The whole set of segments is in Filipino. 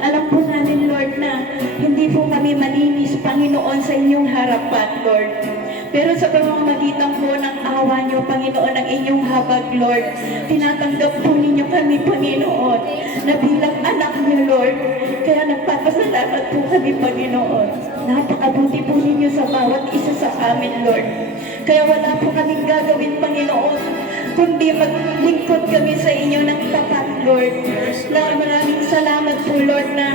Alam po namin, Lord, na hindi po kami malinis, Panginoon, sa inyong harapan, Lord. Pero sa pamamagitan po ng awa niyo, Panginoon, ng inyong habag, Lord, tinatanggap po ninyo kami, Panginoon, na bilang anak niyo, Lord. Kaya nagpapasalamat po kami, Panginoon. Napakabuti po ninyo sa bawat isa sa amin, Lord. Kaya wala po kaming gagawin, Panginoon, kundi maglingkod kami sa inyo ng tapat, Lord. Maraming salamat po, Lord, na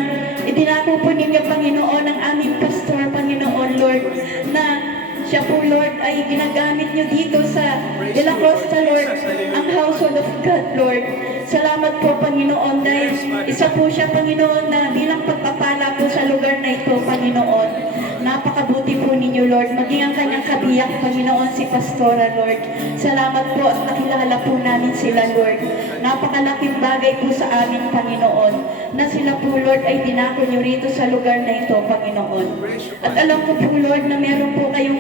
idinako po ninyo, Panginoon, ang aming pastor, Panginoon, Lord, na siya po, Lord, ay ginagamit nyo dito sa De La Costa, Lord, ang household of God, Lord. Salamat po, Panginoon, dahil isa po siya, Panginoon, na bilang pagpapala po sa lugar na ito, Panginoon. Napakabuti po ninyo, Lord. Maging ang kanyang kabiyak, Panginoon, si Pastora, Lord. Salamat po at nakilala po namin sila, Lord. Napakalaking bagay po sa amin, Panginoon, na sila po, Lord, ay dinako nyo rito sa lugar na ito, Panginoon. At alam ko po, Lord, na meron po kayong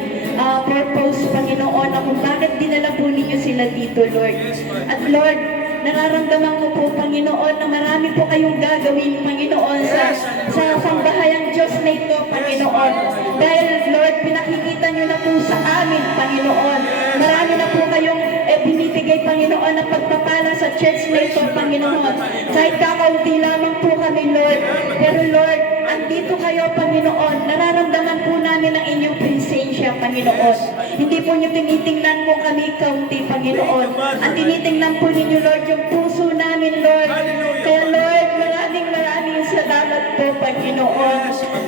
purpose, Panginoon, na kung bakit dinala po ninyo sila dito, Lord. At Lord, nararamdaman ko po, Panginoon, na marami po kayong gagawin, Panginoon, sa pambahayang Diyos na ito, Panginoon. Dahil, Lord, pinakikita nyo na po sa amin, Panginoon. Marami na po kayong binibigay, Panginoon, na pagpapala sa church na ito, Panginoon. Kahit kakaunti lamang po kami, Lord. Pero, Lord, andito kayo, Panginoon. Nararamdaman po namin ang inyong presensya, Panginoon. Hindi po nyo tinitingnan mo kami kaunti, Panginoon. Ang tinitingnan po ninyo, Lord, yung puso namin, Lord. Kaya, Lord, maraming salamat po, Panginoon.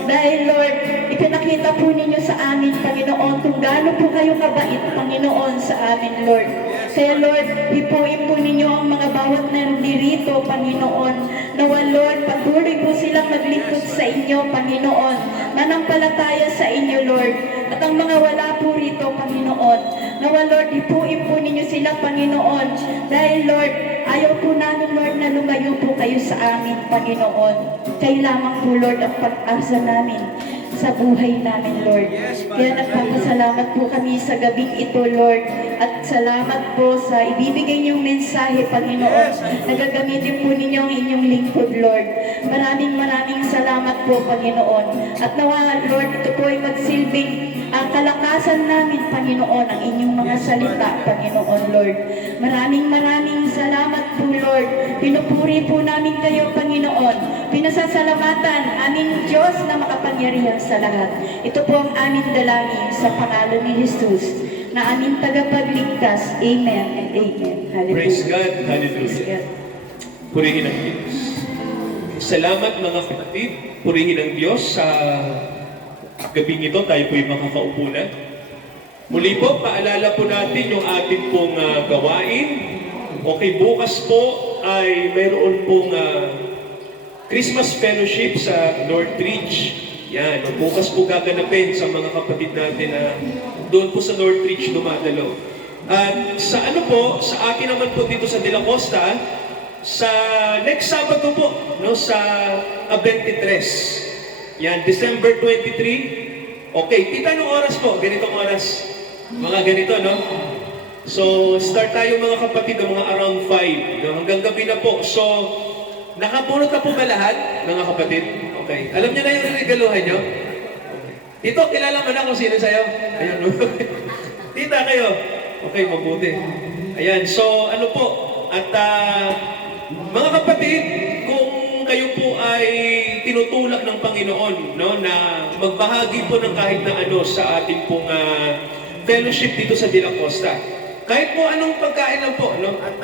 Dahil, Lord, ipinakita po ninyo sa amin, Panginoon, kung gaano po kayo kabait, Panginoon, sa amin, Lord. Kaya, Lord, hipuin po ninyo ang mga bawat nandirito, Panginoon. Nawa, Lord, patuloy po silang maglingkod sa inyo, Panginoon. Manampalataya sa inyo, Lord. At ang mga wala po rito, Panginoon. Nawa, Lord, hipuin po ninyo sila, Panginoon. Dahil, Lord, ayaw po namin, Lord, na lumayo po kayo sa amin, Panginoon. Kayo lamang po, Lord, ang pag-asa namin sa buhay namin, Lord. Kaya nagpapasalamat po kami sa gabing ito, Lord. At salamat po sa ibibigay niyong mensahe, Panginoon. Nagagamitin po ninyo ang inyong lingkod, Lord. Maraming salamat po, Panginoon. At nawa, Lord, ito po ay magsilbing ang kalakasan namin, Panginoon, ang inyong mga salita, Panginoon, Lord. Maraming salamat po, Lord. Pinupuri po namin kayo, Panginoon. Pinasasalamatan aming Diyos na makapangyarihan sa lahat. Ito po ang aming dalangin sa pangalan ni Jesus na aming tagapagligtas. Amen and amen. Hallelujah. Praise God. Hallelujah. Praise God. Purihin ang Diyos. Salamat mga kapatid. Purihin ang Diyos sa gabing ito. Tayo po'y makakaupo na. Muli po, paalala po natin yung ating pong gawain. Okay, bukas po ay mayroon pong Christmas Fellowship sa Northridge. Yan, bukas po gaganapin sa mga kapatid natin na doon po sa Northridge dumadalo. At sa sa akin naman po dito sa De La Costa, sa next Sabado po, no, sa 23. Yan, December 23. Okay, tita, anong oras po? Ganitong oras? Mga ganito, no? So, start tayo mga kapatid, mga around 5. No? Hanggang gabi na po. So, nakabunot na po ba lahat, mga kapatid? Okay. Alam niyo na yung regaluhan niyo? Okay. Tito, kilala mo na kung sino sa'yo? Ayan. Tita, kayo? Okay, mabuti. Ayan. So, ano po? At, mga kapatid, kung kayo po ay tinutulak ng Panginoon, no, na magbahagi po ng kahit na ano sa ating pong fellowship dito sa De La Costa. Kahit po anong pagkain lang po, no? At,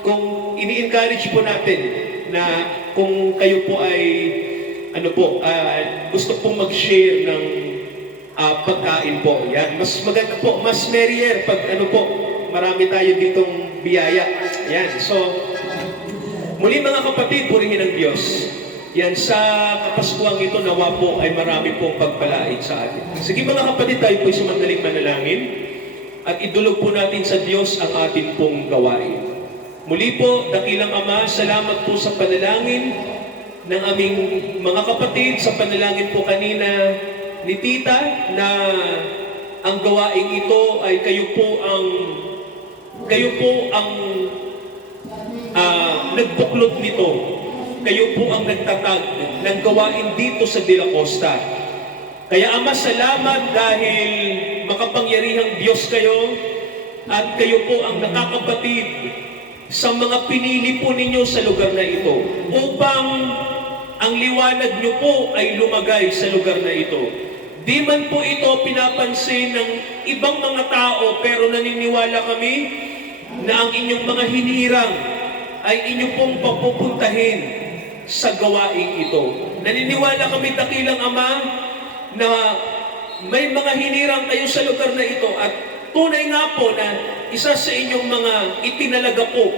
kung ini-encourage po natin na kung kayo po ay gusto pong mag-share ng pagkain po. Yan, mas maganda po, mas merrier pag marami tayo ditong biyaya. Yan. So, muli mga kapatid, purihin ang Diyos. Yan, sa Kapaskuhang ito, nawa po ay marami pong pagpalain sa atin. Sige mga kapatid, tayo po'y sumandaling manalangin at idulog po natin sa Diyos ang ating pong gawain. Muli po, dakilang Ama, salamat po sa panalangin ng aming mga kapatid, sa panalangin po kanina ni Tita, na ang gawaing ito ay kayo po ang nagbuklod nito. kayo po ang nagtatag ng gawain dito sa De La Costa. Kaya Ama, salamat dahil makapangyarihang Diyos kayo at kayo po ang nakakapatid sa mga pinili po ninyo sa lugar na ito upang ang liwanag nyo po ay lumagay sa lugar na ito. Di man po ito pinapansin ng ibang mga tao, pero naniniwala kami na ang inyong mga hinirang ay inyo pong papupuntahin sa gawain ito. Naniniwala kami, dakilang Ama, na may mga hinirang kayo sa lugar na ito at tunay nga po na isa sa inyong mga itinalaga po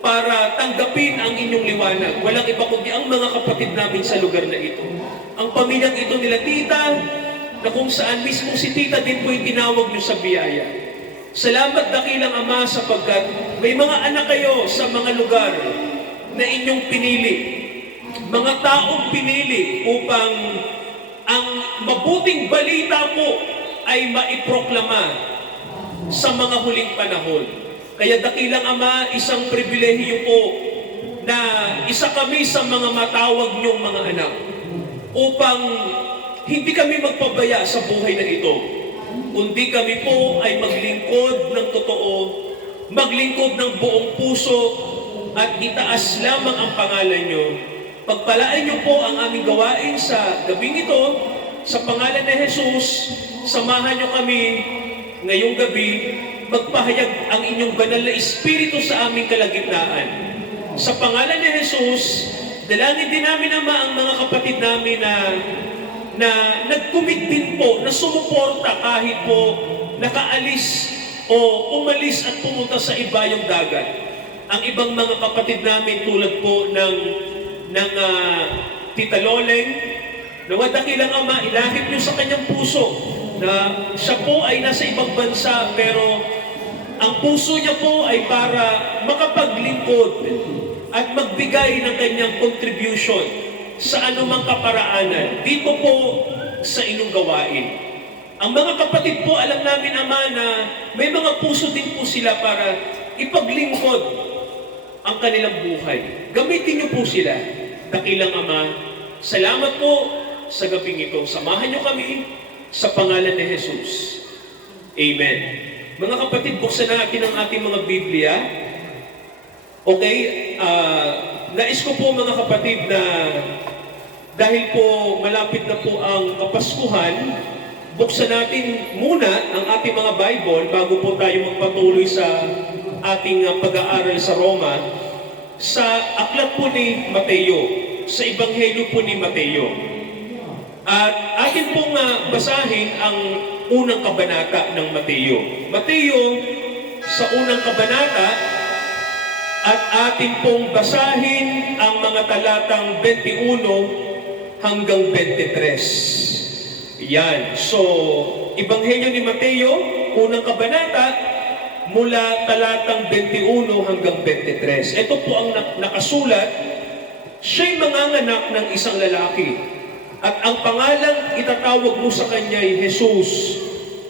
para tanggapin ang inyong liwanag. Walang iba kundi ang mga kapatid namin sa lugar na ito. Ang pamilyang ito nila Tita, na kung saan mismo si Tita din po itinawag nyo sa biyaya. Salamat dakilang Ama sapagkat may mga anak kayo sa mga lugar na inyong pinili. Mga taong pinili upang ang mabuting balita po ay maiproklama sa mga huling panahon. Kaya dakilang Ama, isang pribilehiyo po na isa kami sa mga matawag niyong mga anak upang hindi kami magpabaya sa buhay na ito, kundi kami po ay maglingkod ng totoo, maglingkod ng buong puso at itaas lamang ang pangalan niyo. Pagpalain niyo po ang aming gawain sa gabing ito, sa pangalan ni Jesus. Samahan niyo kami ngayong gabi, magpahayag ang inyong banal na Espiritu sa aming kalagitnaan. Sa pangalan ni Jesus, dalangin din namin, Ama, ang mga kapatid namin na nag-commit din po, na sumuporta kahit po nakaalis o umalis at pumunta sa ibayong dagat. Ang ibang mga kapatid namin tulad po ng Tita Loleng, nawa dakilang Ama, ilahip niyo sa kanyang puso na siya po ay nasa ibang bansa pero ang puso niya po ay para makapaglingkod at magbigay ng kanyang contribution sa anumang kaparaanan dito po sa inyong gawain. Ang mga kapatid po, alam namin, Ama, na may mga puso din po sila para ipaglingkod ang kanilang buhay. Gamitin niyo po sila. Dakilang Ama, salamat po sa gabing ito. Samahan niyo kami sa pangalan ni Jesus. Amen. Mga kapatid, buksan natin ang ating mga Biblia. Okay, nais ko po mga kapatid na dahil po malapit na po ang Kapaskuhan, buksan natin muna ang ating mga Bible bago po tayo magpatuloy sa ating pag-aaral sa Roma, sa aklat po ni Mateo, sa Ebanghelyo po ni Mateo. At atin pong basahin ang unang kabanata ng Mateo. Mateo, sa unang kabanata, at atin pong basahin ang mga talatang 21 hanggang 23. Yan. So, Ebanghelyo ni Mateo, unang kabanata, mula talatang 21 hanggang 23. Ito po ang nakasulat. Siya'y manganganak ng isang lalaki, at ang pangalang itatawag mo sa kanya ay Jesus,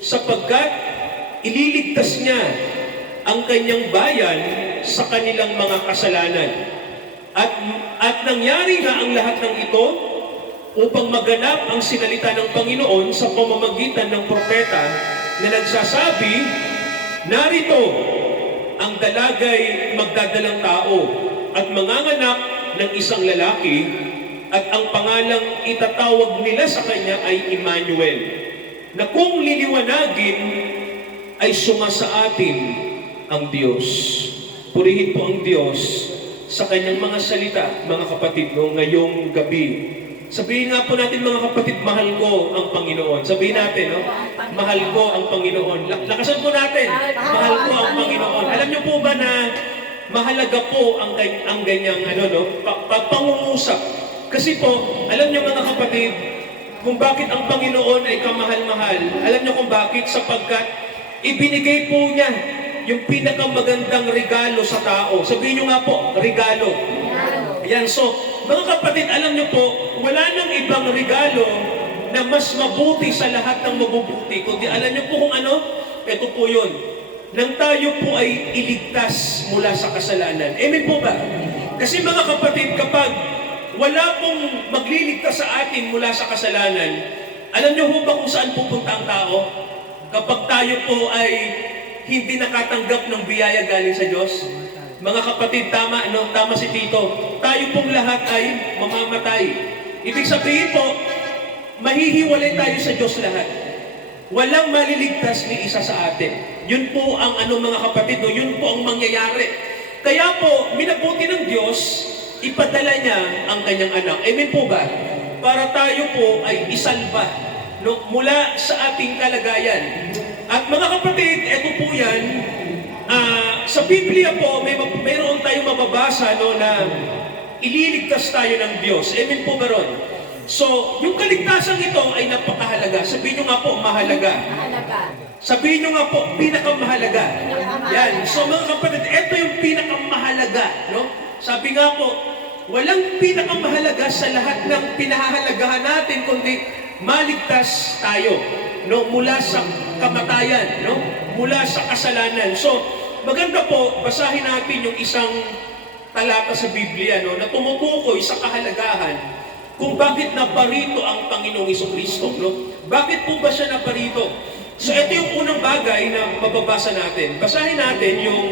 sapagkat ililigtas niya ang kanyang bayan sa kanilang mga kasalanan. At nangyari nga ang lahat ng ito upang maganap ang sinalita ng Panginoon sa pamamagitan ng propeta na nagsasabi, narito, ang dalagay magdadalang tao at manganganak ng isang lalaki, at ang pangalang itatawag nila sa kanya ay Emmanuel, na kung liliwanagin ay sumasa atin ang Diyos. Purihin po ang Diyos sa kanyang mga salita, mga kapatid mo, ngayong gabi. Sabihin nga po natin, mga kapatid, mahal ko ang Panginoon. Sabihin natin, no? Mahal ko ang Panginoon. Lakasan po natin, mahal ko ang Panginoon. Alam niyo po ba na mahalaga po ang ganyang pangungusap? Kasi po, alam niyo mga kapatid, kung bakit ang Panginoon ay kamahal-mahal. Alam niyo kung bakit? Sapagkat ibinigay po niya yung pinakamagandang regalo sa tao. Sabihin niyo nga po, regalo. Ayan, so, mga kapatid, alam niyo po, wala nang ibang regalo na mas mabuti sa lahat ng mabubuti. Kundi alam niyo po kung ano? Ito po yun. Nang tayo po ay iligtas mula sa kasalanan. Amen po ba? Kasi mga kapatid, kapag wala pong magliligtas sa atin mula sa kasalanan. Alam niyo ho ba kung saan pupunta ang tao? Kapag tayo po ay hindi nakatanggap ng biyaya galing sa Diyos. Mga kapatid, tama, no? Tama si Tito. Tayo pong lahat ay mamamatay. Ibig sabihin po, mahihiwalay tayo sa Diyos lahat. Walang maliligtas ni isa sa atin. Yun po ang mga kapatid, no? Yun po ang mangyayari. Kaya po, minabuti ng Diyos, ipadala niya ang kanyang anak. Amen po ba? Para tayo po ay isalba, no? Mula sa ating kalagayan. At mga kapatid, ito po yan, sa Biblia po, mayroon tayong mababasa, no, na ililigtas tayo ng Diyos. Amen po ba ron? So, yung kaligtasan ito ay napakahalaga. Sabihin nyo nga po, mahalaga. Sabihin nyo nga po, pinakamahalaga. Yan. So mga kapatid, ito yung pinakamahalaga. No? Sabi nga po, walang pinakamahalaga sa lahat ng pinahahalagahan natin, kundi maligtas tayo, no? Mula sa kamatayan, no? Mula sa kasalanan. So, maganda po, basahin natin yung isang talata sa Biblia, no? Na tumutukoy sa kahalagahan kung bakit naparito ang Panginoong Jesucristo, no? Bakit po ba siya naparito? So ito yung unang bagay na mababasa natin. Basahin natin yung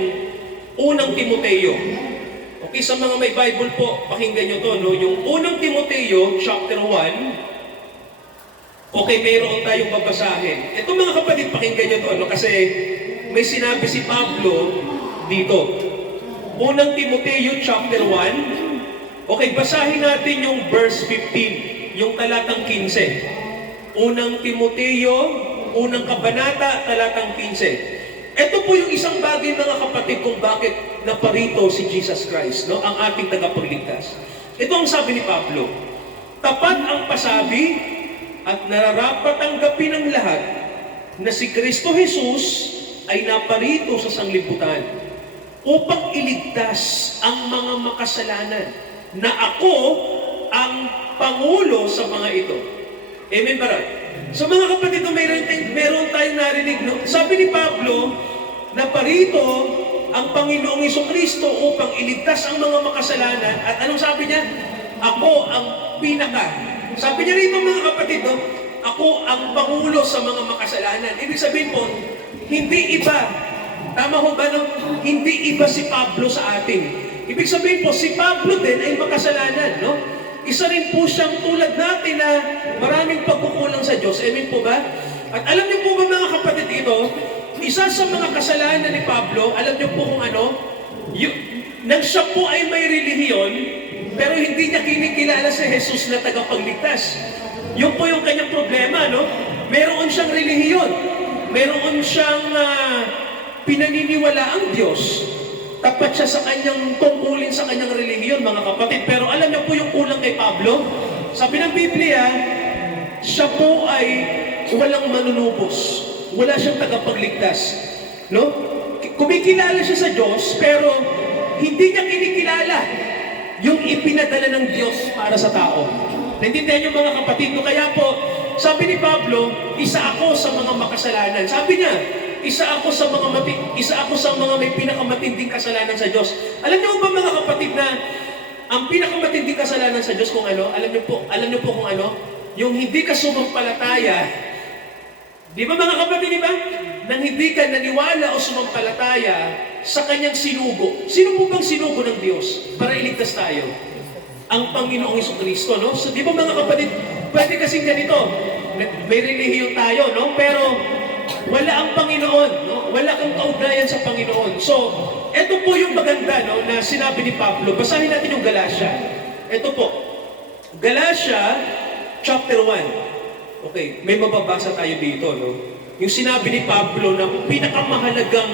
unang Timoteo. Okay, sa mga may Bible po, pakinggan nyo to, no? Yung unang Timoteo, chapter 1. Okay, mayroon tayong babasahin. Ito mga kapatid, pakinggan nyo to, no? Kasi may sinabi si Pablo dito. Unang Timoteo, chapter 1. Okay, basahin natin yung verse 15, yung talatang 15. Unang Timoteo, unang kabanata, talatang 15. Ito po yung isang bagay mga kapatid kung bakit naparito si Jesus Christ, no? Ang ating tagapagligtas. Ito ang sabi ni Pablo, tapat ang pasabi at nararapat tanggapin ng lahat na si Kristo Jesus ay naparito sa sanglibutan upang iligtas ang mga makasalanan na ako ang pangulo sa mga ito. Amen ba rin? So mga kapatid, meron tayong narinig. No? Sabi ni Pablo, na parito ang Panginoong Jesucristo upang iligtas ang mga makasalanan. At anong sabi niya? Ako ang pinaka. Sabi niya rito mga kapatid, no? Ako ang pangulo sa mga makasalanan. Ibig sabihin po, hindi iba. Tama ho ba? No? Hindi iba si Pablo sa atin. Ibig sabihin po, si Pablo din ay makasalanan. No? Isa rin po siyang tulad natin na maraming pagkukulang sa Diyos. Amen po ba? At alam niyo po ba mga kapatid ito, isa sa mga kasalanan ni Pablo, alam niyo po kung ano? Nang siya po ay may relihiyon, pero hindi niya kinikilala si Jesus na tagapagligtas. Yun po yung kanyang problema, no? Meron siyang relihiyon. Meron siyang pinaniniwala ang Diyos. Tapat siya sa kanyang tungkulin sa kanyang relihiyon, mga kapatid. Pero alam niyo po yung kulang kay Pablo? Sabi ng Biblia, siya po ay walang manunubos. Wala siyang tagapagligtas. No? Kumikilala siya sa Diyos, pero hindi niya kinikilala yung ipinadala ng Diyos para sa tao. Naintindihan niyo mga kapatid? No? Kaya po, sabi ni Pablo, isa ako sa mga makasalanan. Sabi niya, isa ako sa mga may pinakamatinding kasalanan sa Diyos. Alam niyo ba mga kapatid na ang pinakamatinding kasalanan sa Diyos kung ano? Alam niyo po kung ano? Yung hindi ka sumampalataya. Di ba mga kapatid, di ba? Nang hindi ka naniwala o sumampalataya sa kanyang sinugo. Sino po bang sinugo ng Diyos para iligtas tayo? Ang Panginoong Jesucristo, no? So di ba mga kapatid, pwede kasing ganito. May relihiyon tayo, no? Pero wala ang Panginoon, no? Wala kang kaugnayan sa Panginoon. So, ito po yung maganda, no, na sinabi ni Pablo. Basahin natin yung Galatia. Ito po. Galatia, chapter 1. Okay, may mababasa tayo dito, no? Yung sinabi ni Pablo na pinakamahalagang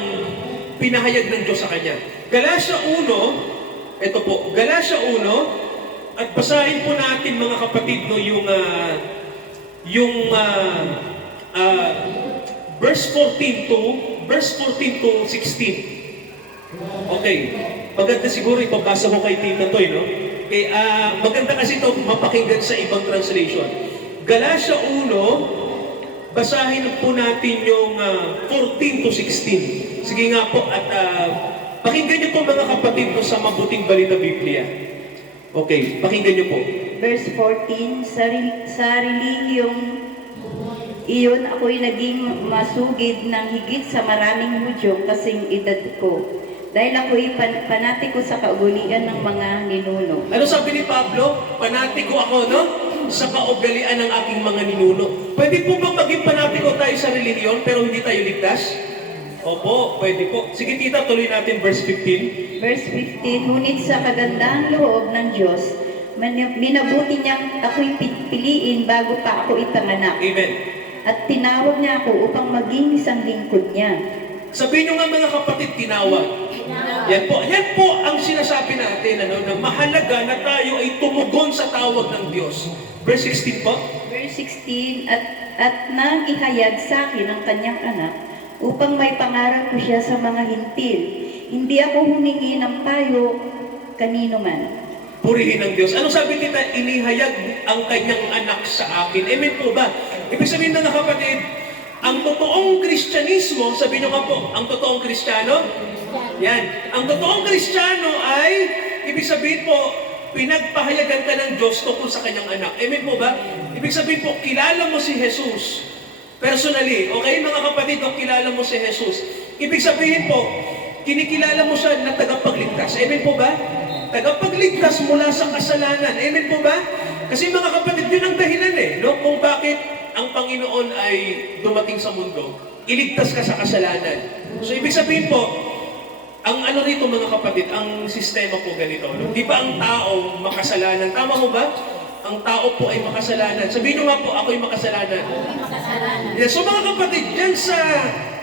pinahayag ng Diyos sa kanya. Galatia 1, ito po, Galatia 1, at basahin po natin mga kapatid, no, verse 14 to 16. Okay. Maganda siguro ipabasa ko kay Tita Toy, no? Maganda kasi ito mapakinggan sa ibang translation. Galatia 1, basahin po natin yung 14 to 16. Sige nga po, at pakinggan niyo po mga kapatid ko sa Mabuting Balita Biblia. Okay, pakinggan niyo po. Verse 14, sa relihiyong iyon ako'y naging masugid ng higit sa maraming Hudyo kasing edad ko. Dahil ako'y panatiko sa kaugalian ng mga ninuno. Ano sabi ni Pablo? Panatiko ako, no? Sa kaugalian ng aking mga ninuno. Pwede po ba maging panatiko tayo sa relihiyon pero hindi tayo ligtas? Opo, pwede po. Sige tita, tuloy natin verse 15. Verse 15, ngunit sa kagandahang loob ng Diyos, minabuti niyang ako'y piliin bago pa ako ipanganak. Amen. At tinawag niya ako upang maging isang lingkod niya. Sabihin nyo nga mga kapatid, tinawag. Yan po ang sinasabi natin, na mahalaga na tayo ay tumugon sa tawag ng Diyos. Verse 16 po. Verse 16, at nang ihayag sa akin ang kanyang anak, upang may pangaral ko siya sa mga hintil. Hindi ako humingi ng payo kanino man. Purihin ang Diyos. Ano sabi kita? Inihayag ang kanyang anak sa akin. Amen po ba? Ibig sabihin na kapatid, ang totoong Kristyanismo, sabi nyo nga po, ang totoong Kristiyano, yan. Ang totoong Kristiyano ay, ibig sabihin po, pinagpahayagan ka ng Diyos tungkol sa kanyang anak. Amen po ba? Ibig sabihin po, kilala mo si Jesus. Personally, okay mga kapatid, kilala mo si Jesus. Ibig sabihin po, kinikilala mo siya na tagapagligtas. Amen po ba? Tagapagligtas mula sa kasalanan. Amen po ba? Kasi mga kapatid, yun ang dahilan no? Kung bakit ang Panginoon ay dumating sa mundo, iligtas ka sa kasalanan. So, ibig sabihin po, ang ano rito mga kapatid, ang sistema po ganito, no? Di ba ang tao makasalanan? Tama mo ba? Ang tao po ay makasalanan. Sabihin nyo nga po, ako'y makasalanan. Yeah, so mga kapatid, dyan sa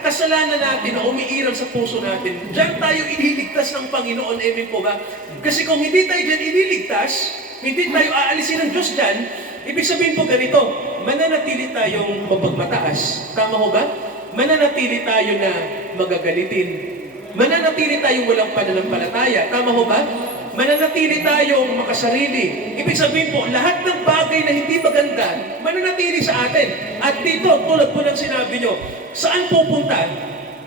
kasalanan natin na umiiral sa puso natin, dyan tayo iniligtas ng Panginoon. Amen po ba? Kasi kung hindi tayo dyan iniligtas, hindi tayo aalisin ng Diyos dyan, ibig sabihin po ganito, mananatili tayong mapagmataas. Tama ho ba? Mananatili tayo na magagalitin. Mananatili tayong walang pananampalataya. Tama ho ba? Mananatili tayong makasarili. Ibig sabihin po, lahat ng bagay na hindi maganda, mananatili sa atin. At dito, tulad po ng sinabi nyo, saan pupunta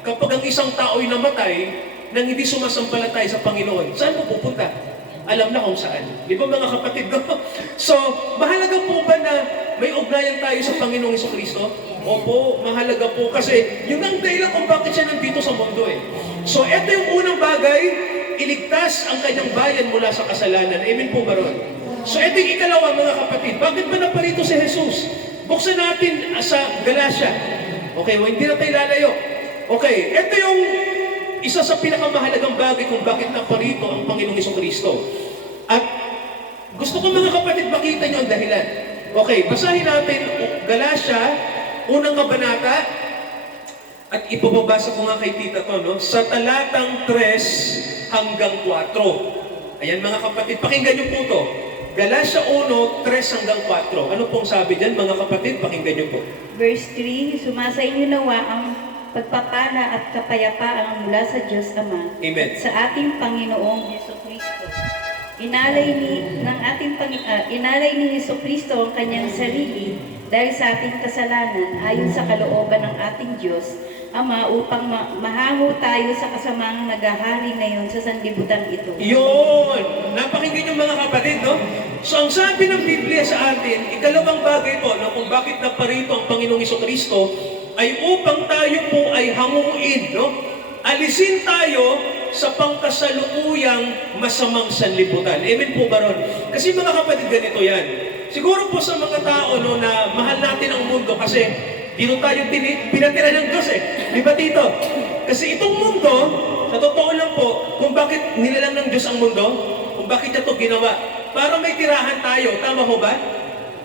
kapag ang isang tao'y namatay nang hindi sumasampalatay sa Panginoon? Saan po pupunta? Alam na kung saan. Di ba mga kapatid? So, mahalaga po ba na may ugnayan tayo sa Panginoong Jesucristo? Opo, mahalaga po kasi yun ang dahilan kung bakit siya nandito sa mundo So, ito yung unang bagay, iligtas ang kanyang bayan mula sa kasalanan. Amen po ba ron? So, ito yung ikalawa mga kapatid. Bakit ba naparito si Jesus? Buksan natin sa Galatia. Okay, hindi na tayo lalayo. Okay, ito yung isa sa pinakamahalagang bagay kung bakit naparito ang Panginoong Jesucristo. At gusto ko mga kapatid makita nyo ang dahilan. Okay, basahin natin Galatia, unang kabanata, at ipababasa ko nga kay tita to, no? Sa talatang 3 hanggang 4. Ayan mga kapatid, pakinggan nyo po to. Galatia 1, 3 hanggang 4. Ano pong sabi dyan mga kapatid? Pakinggan nyo po. Verse 3, sumasa inyo nawa ang pagpapala at kapayapaan mula sa Diyos Ama Amen. at sa ating Panginoong Jesucristo. Inalay ni Jesucristo ang kanyang sarili dahil sa ating kasalanan ayon sa kalooban ng ating Diyos Ama upang mahango tayo sa kasamaang naghahari ngayon sa sanlibutan ito. Yun! Napakinggan yung mga kapatid, no? So, ang sabi ng Biblia sa atin, ikalawang bagay po, no, kung bakit naparito ang Panginoong Jesucristo, ay upang tayo po ay hanguin, no? Alisin tayo sa pangkasalukuyang masamang sanlibutan. Amen po ba ron? Kasi mga kapatid, ganito yan. Siguro po sa mga tao no, na mahal natin ang mundo kasi dito tayo pinatira ng Diyos Di ba dito? Kasi itong mundo, sa totoo lang po, kung bakit nilalang ng Diyos ang mundo, kung bakit niya ito ginawa, para may tirahan tayo. Tama ho ba?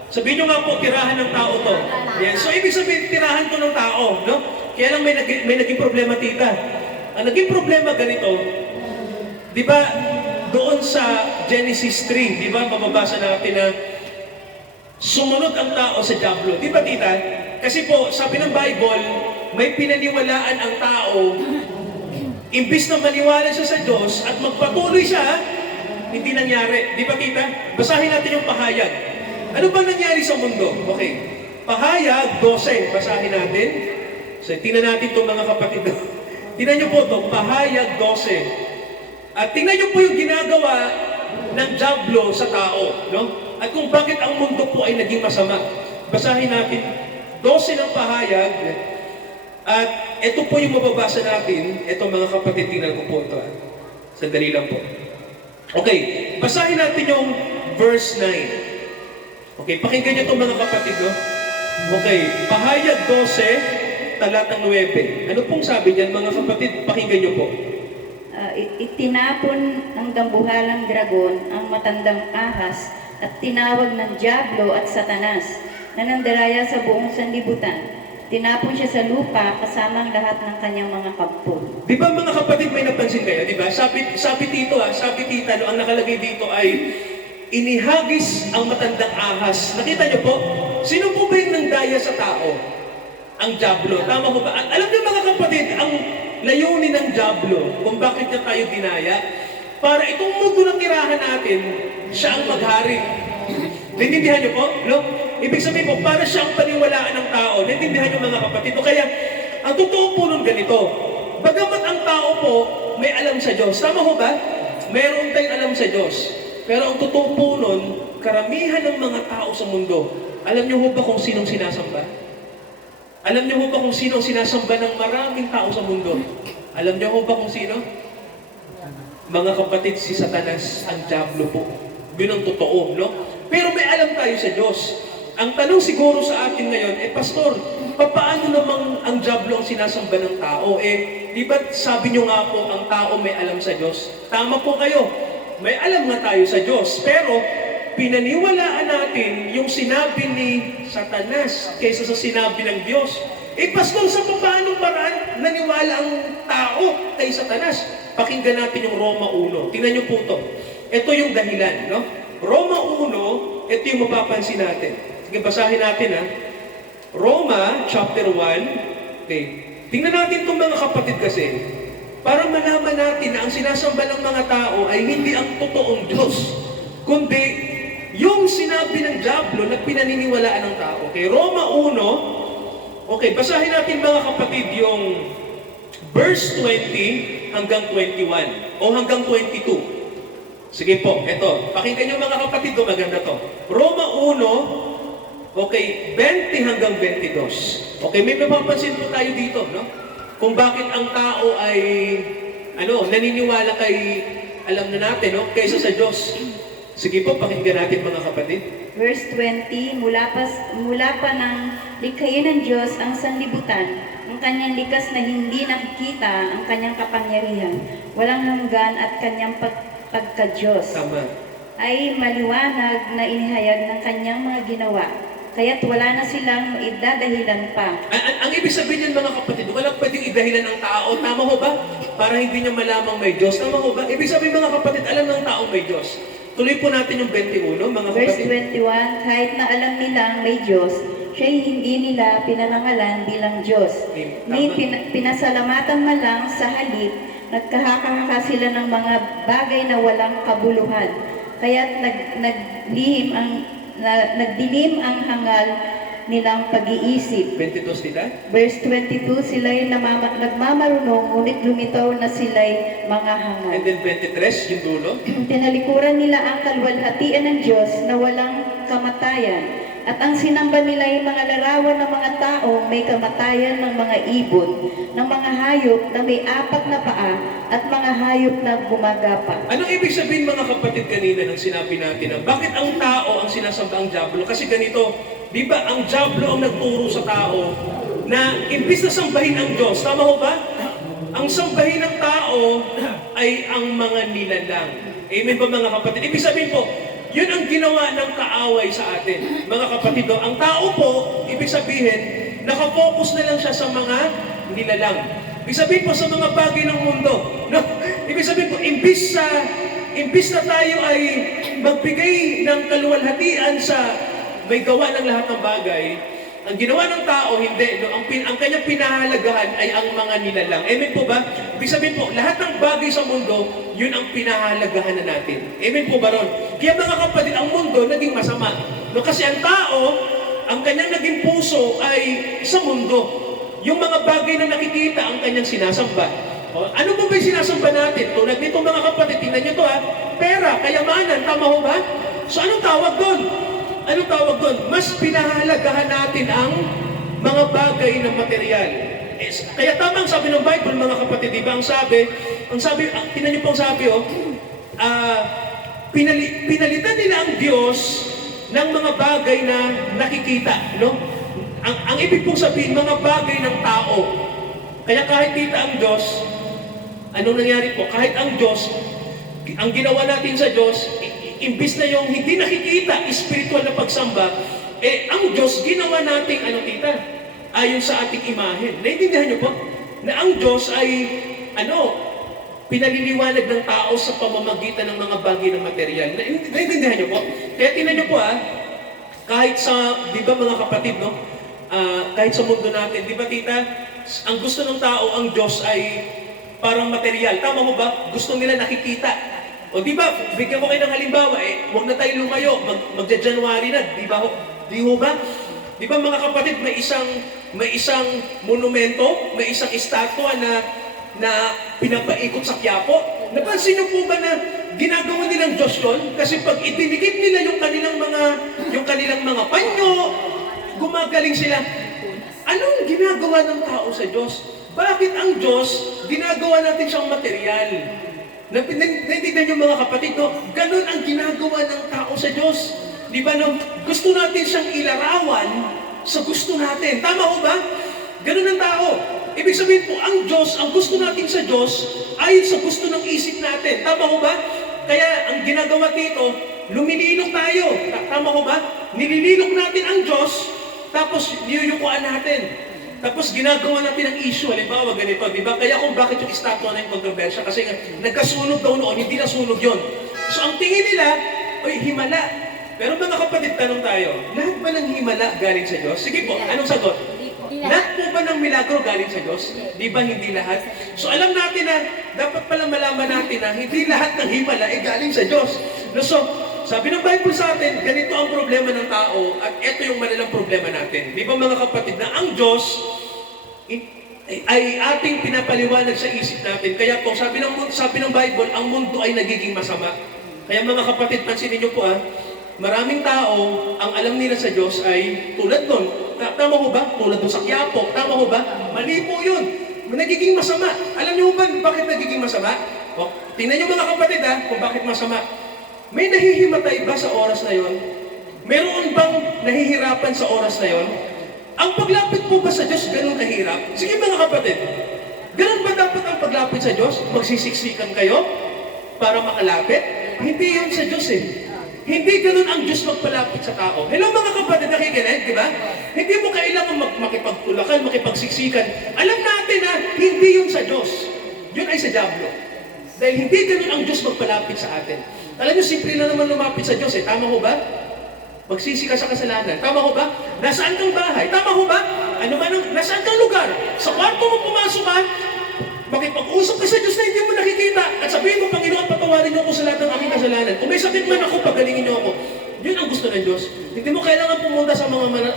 Sabihin nyo nga po, tirahan ng tao to. Yan. So, ibig sabihin, tirahan to ng tao. No? Kaya lang may naging problema, tita. Ang naging problema ganito, di ba, doon sa Genesis 3, di ba, mababasa natin na sumunod ang tao sa diablo. Di ba, tita? Kasi po, sabi ng Bible, may pinaniwalaan ang tao, imbis na maniwala siya sa Diyos at magpatuloy siya, hindi nangyari. Di ba, tita? Basahin natin yung pahayag. Ano ba nangyari sa mundo? Okay. Pahayag 12. Basahin natin. So, tingnan natin itong mga kapatid. Tingnan niyo po ito. Pahayag 12. At tingnan niyo po yung ginagawa ng dyablo sa tao, no? At kung bakit ang mundo po ay naging masama. Basahin natin 12 ng pahayag, at ito po yung mababasa natin. Ito mga kapatid, tingnan ko po ito. Sandali lang po. Okay, basahin natin yung verse 9. Okay, pakinggan niyo ito mga kapatid, no? Okay, pahayag 12, talatang 9. Ano pong sabi niyan mga kapatid? Pakinggan niyo po. Itinapon ng dambuhalang dragon ang matandang ahas at tinawag ng Diablo at Satanas na nandaraya sa buong sanlibutan. Tinapon siya sa lupa kasama ang lahat ng kanyang mga kampo. Di ba mga kapatid, may napansin kayo? Di ba? Sabi dito, sabi tita, no, ang nakalagay dito ay inihagis ang matandang ahas. Nakita niyo po? Sino po ba yung nandaya sa tao? Ang Diablo. Tama po ba? At alam niyo mga kapatid, ang layunin ng Diablo, kung bakit niya tayo dinaya, para itong mundo ng tirahan natin, siya ang maghari. Naintindihan niyo po? No? Ibig sabihin po, para siya ang paniwalaan ng tao. Naintindihan niyo mga kapatid? O kaya, ang totoo po nun ganito, bagamat ang tao po may alam sa Diyos. Tama ho ba? Meron tayong alam sa Diyos. Pero ang totoo po nun, karamihan ng mga tao sa mundo, alam niyo ho ba kung sinong sinasamba? Alam niyo ho ba kung sino ang sinasamba ng maraming tao sa mundo? Alam niyo ho ba kung sino? Mga kapatid, si Satanas, ang Diablo po. Yun ang totoo, no? Pero may alam tayo sa Diyos. Ang tanong siguro sa atin ngayon, Pastor, paano namang ang Diablo ang sinasamba ng tao? Di ba sabi niyo nga po, ang tao may alam sa Diyos? Tama po kayo. May alam nga tayo sa Diyos. Pero, pinaniwalaan natin yung sinabi ni Satanas kaysa sa sinabi ng Diyos. Pastor, sa paanong paraan naniwala ang tao kay Satanas? Pakinggan natin yung Roma 1. Tingnan niyo po ito. Ito yung dahilan, no? Roma 1, ito yung mapapansin natin. Sige, basahin natin, ha? Roma, chapter 1. Okay. Tingnan natin itong mga kapatid kasi. Para malaman natin na ang sinasamba ng mga tao ay hindi ang totoong Diyos, kundi yung sinabi ng Diablo na pinaniniwalaan ng tao. Okay, Roma 1. Okay, basahin natin mga kapatid yung verse 20 hanggang 21 o hanggang 22. Sige po, eto. Pakinggan niyo mga kapatid, maganda to. Roma 1, okay, 20 hanggang 22. Okay, may mapapansin po tayo dito, no? Kung bakit ang tao ay, naniniwala kay, alam na natin, no? Kaysa sa Diyos. Sige po, pakinggan natin mga kapatid. Verse 20, mula pa ng likhayin ng Diyos ang sanlibutan, ang kanyang likas na hindi nakikita ang kanyang kapangyarihan, walang hanggan at kanyang pagka-Diyos. Tama. Ay maliwanag na inihayag ng kanyang mga ginawa, kaya't wala na silang idadahilan pa. Ang ibig sabihin niyan mga kapatid, walang pwedeng idahilan ng tao. Tama ho ba? Para hindi niya malamang may Diyos. Tama ho ba? Ibig sabihin mga kapatid, alam ng tao may Diyos. Tuloy po natin yung 21, mga Verse kapatid. 21, kahit na alam nilang may Diyos, siya'y hindi nila pinangangalan bilang Diyos. Ni pinasalamatan man lang sa halip, nagkahakahaka sila ng mga bagay na walang kabuluhan. Kaya't nagdilim ang hangal nilang pag-iisip. 22 sila? Verse 22, sila'y nagmamarunong, ngunit lumitaw na sila'y mga hangal. And then 23, yung dulo. Tinalikuran nila ang kalwalhatian ng Diyos na walang kamatayan. At ang sinamba nila ay mga larawan ng mga tao may kamatayan ng mga ibon, ng mga hayop na may 4 na paa at mga hayop na gumagapa. Anong ibig sabihin mga kapatid kanina nang sinabi natin na bakit ang tao ang sinasamba ang Diablo? Kasi ganito, di ba ang Diablo ang nagturo sa tao na imbis na sambahin ang Diyos, tama ho ba? Ang sambahin ng tao ay ang mga nilalang. Amen ba mga kapatid? Ibig sabihin po, yun ang ginawa ng kaaway sa atin. Mga kapatid, ang tao po, ibig sabihin, nakafocus na lang siya sa mga nilalang. Ibig sabihin po sa mga bagay ng mundo. No? Ibig sabihin po, imbis na tayo ay magbigay ng kaluwalhatian sa may gawa ng lahat ng bagay, ang ginawa ng tao, hindi. No? Ang kanyang pinahalagahan ay ang mga nilalang. Amen po ba? Ibig sabihin po, lahat ng bagay sa mundo, yun ang pinahalagahan na natin. Amen po ba ron? Kaya mga kapatid, ang mundo naging masama. No? Kasi ang tao, ang kanyang naging puso ay sa mundo. Yung mga bagay na nakikita, ang kanyang sinasamba. O, ano po ba yung sinasamba natin? Tulad nito mga kapatid, tingnan nyo to ha. Pera, kayamanan, tama ho ba? So anong tawag doon? Anong tawag doon? Mas pinahalagahan natin ang mga bagay na material. Kaya tama ang sabi ng Bible, mga kapatid, di ba? Tingnan nyo po ang sabi, pinalitan nila ang Diyos ng mga bagay na nakikita, no? Ang ibig pong sabihin, mga bagay ng tao. Kaya kahit kita ang Diyos, anong nangyari po? Kahit ang Diyos, ang ginawa natin sa Diyos, imbis na yung hindi nakikita, spiritual na pagsamba, ang Diyos, ginawa natin, tita? Ayon sa ating imahe. Naintindihan niyo po? Na ang Diyos ay, pinaliliwanag ng tao sa pamamagitan ng mga bagay ng material. Naintindihan niyo po? Kaya tingnan niyo po kahit sa, di ba mga kapatid, no? Kahit sa mundo natin, di ba tita, ang gusto ng tao, ang Diyos ay parang material. Tama mo ba? Gusto nila nakikita. O di ba, bigyan ko kayo ng halimbawa, huwag na tayo lumayo, magja-January na, di ba? Di ho ba? Di ba mga kapatid, may isang monumento, may isang estatwa na pinapaikot sa Quiapo. Napansin niyo po ba na ginagawa nilang Diyos yun? Kasi pag itinikit nila yung kanilang mga panyo, gumagaling sila. Anong ginagawa ng tao sa Diyos? Bakit ang Diyos, ginagawa natin siyang material? Naintindihan yung mga kapatid, no? Ganun ang ginagawa ng tao sa Diyos. Di ba, no? Gusto natin siyang ilarawan sa gusto natin. Tama ho ba? Ganun ang tao. Ibig sabihin po, ang Diyos, ang gusto natin sa Diyos, ay sa gusto ng isip natin. Tama ho ba? Kaya ang ginagawa dito, luminilok tayo. Tama ho ba? Nilililok natin ang Diyos, tapos niyuyukuan natin. Tapos ginagawa natin ang issue, halimbawa ganito, di ba? Kaya kung bakit yung estatwa na yung kontrobersya, kasi nagkasunog daw noon, hindi nasunog yon. So ang tingin nila, himala. Pero mga kapatid, tanong tayo, lahat ba ng himala galing sa Diyos? Sige po, anong sagot? Lahat po ba ng milagro galing sa Diyos? Di ba hindi lahat? So alam natin na, dapat pala malaman natin na hindi lahat ng himala ay galing sa Diyos. No, so, sabi ng Bible sa atin, ganito ang problema ng tao at ito yung malalang problema natin. Di ba mga kapatid, na ang Diyos ay ating pinapaliwanag sa isip natin. Kaya po, sabi ng Bible, ang mundo ay nagiging masama. Kaya mga kapatid, pansinin niyo po maraming tao, ang alam nila sa Diyos ay tulad nun. Tama ho ba? Tulad nun sa Quiapo. Tama ho ba? Mali po yun. Nagiging masama. Alam niyo ba bakit nagiging masama? Tingnan niyo mga kapatid kung bakit masama. May nahihimatay ba sa oras na yon? Meron bang nahihirapan sa oras na yon? Ang paglapit po ba sa Diyos ganun kahirap? Sige mga kapatid, ganun ba dapat ang paglapit sa Diyos? Magsisiksikan kayo para makalapit? Hindi yun sa Diyos Hindi ganun ang Diyos magpalapit sa tao. Hello mga kapatid, nakikinig, di ba? Hindi mo kailangan makipagtulakan, makipagsiksikan. Alam natin na hindi yun sa Diyos. Yun ay sa Diablo. Dahil hindi ganun ang Diyos magpalapit sa atin. Alam niyo, simple na naman lumapit sa Diyos Tama ho ba? Magsisi ka sa kasalanan. Tama ho ba? Nasaan kang bahay? Tama ho ba? Nasaan kang lugar? Sa kwarto mo pumasok ka, makipag-usap ka sa Diyos na hindi mo nakikita. At sabihin mo, Panginoon, patawarin niyo ako sa lahat ng aking kasalanan. Kung may sakit man ako, pagalingin niyo ako. Yun ang gusto ng Diyos. Hindi mo kailangan pumunta sa mga